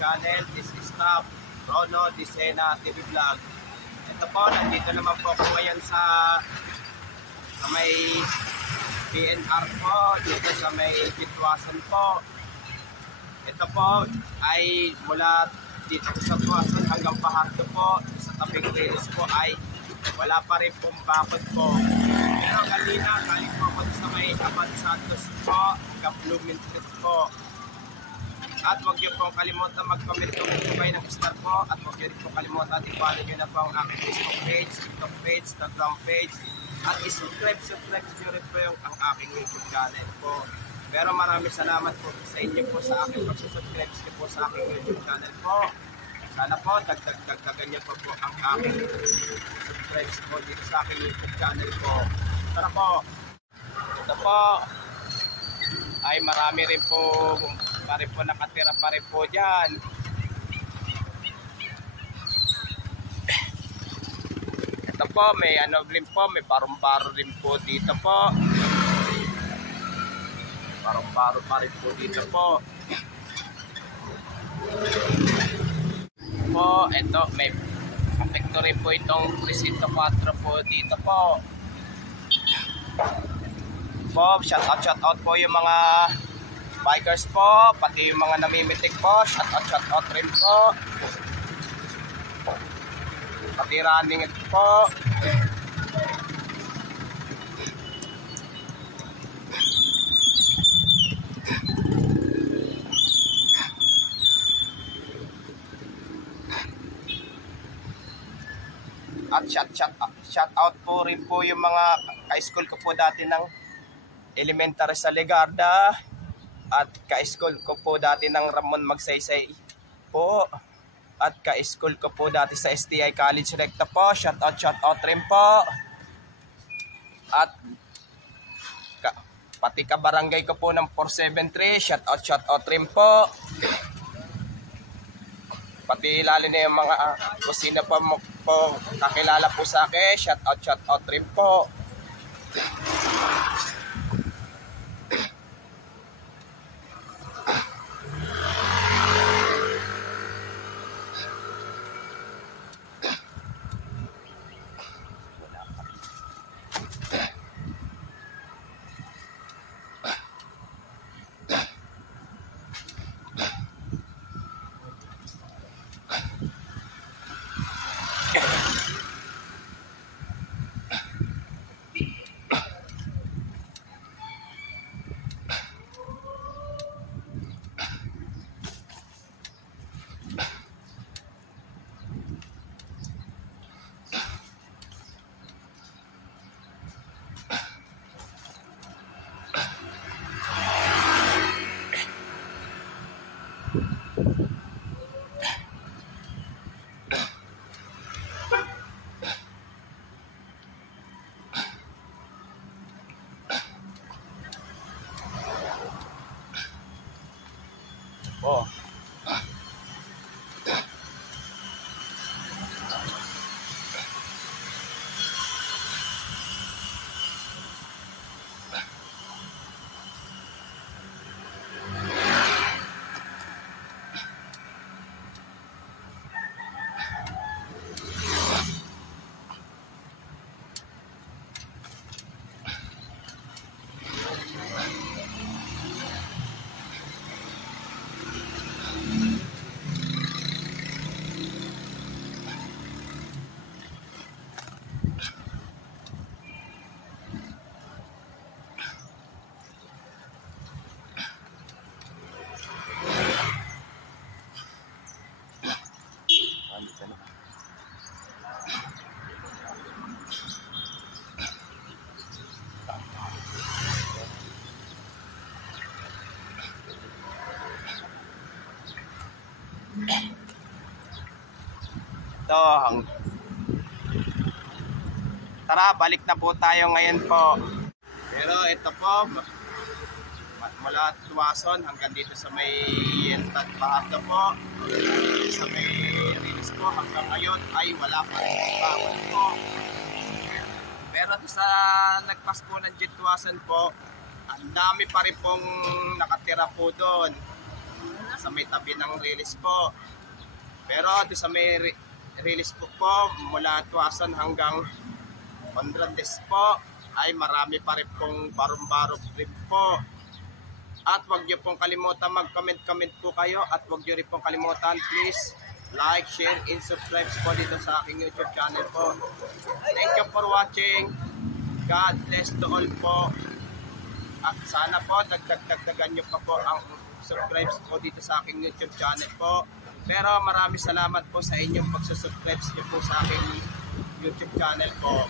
channel. This is Top Rono Disena TV Vlog. Ito po, nandito naman po ako ngayon sa may PNR po, dito sa may Tuwasan po. Ito po ay mula dito sa Tuwasan hanggang Fajardo po. Sa tabing Riles po ay wala pa rin pong bakod po. Pero kanina, galing po ako sa may Abad Santos po, hanggang Bloomington po. At huwag niyo pong kalimutan mag-comment kung ito kayo ng star po. At huwag niyo rin pong kalimutan i-follow niyo na po ang aking Facebook page, TikTok page, Instagram page. At i-subscribe niyo rin po ang aking YouTube channel po. Pero maraming salamat po sa inyo po sa aking pag-subscribe niyo po sa aking YouTube channel po. Sana po, dagdagan niyo po ang aking subscribe po dito sa aking YouTube channel po. Tara po. Ito po ay marami rin po nakatira pa rin po dyan. Ito po, may ano rin po, may barong-baro rin po dito po. Barong-baro pa rin po dito po. Po, ito, may apekto rin po itong Presinto 4 po dito po. Po, shout out po yung mga bikers po, pati yung mga namimitik po, shout out rin po. Pati running ito po. At shout out po rin po yung mga ka-school ko po dati ng elementary sa Legarda. At ka-school ko po dati ng Ramon Magsaysay po. At ka-school ko po dati sa STI College Recta po. Shout out rin po. At pati ka-barangay ko po ng 473. Shout out rin po. Pati lalo na yung mga kusina po kakilala po sa akin. Shout out rin po. Oh. Tara, balik na po tayo ngayon po. Pero ito po, mula Tuwasan hanggang dito sa may Fajardo po, sa may Riles po, hanggang ngayon ay wala pa rin bawal po. Pero sa nagpas po ng Tuwasan po, ang dami pa rin pong nakatira po doon. sa may tabi ng release po. Pero doon sa may release po mula 2,000 hanggang 100 days po ay marami pa rin pong barong-barong rin po. At huwag niyo pong kalimutan mag-comment po kayo, at huwag niyo rin pong kalimutan please like, share, and subscribe po dito sa aking YouTube channel po. Thank you for watching. God bless to all po. At sana po dagdagan niyo pa po ang subscribe po dito sa aking YouTube channel po. Pero maraming salamat po sa inyong pagsusubscribe niyo po sa aking YouTube channel po.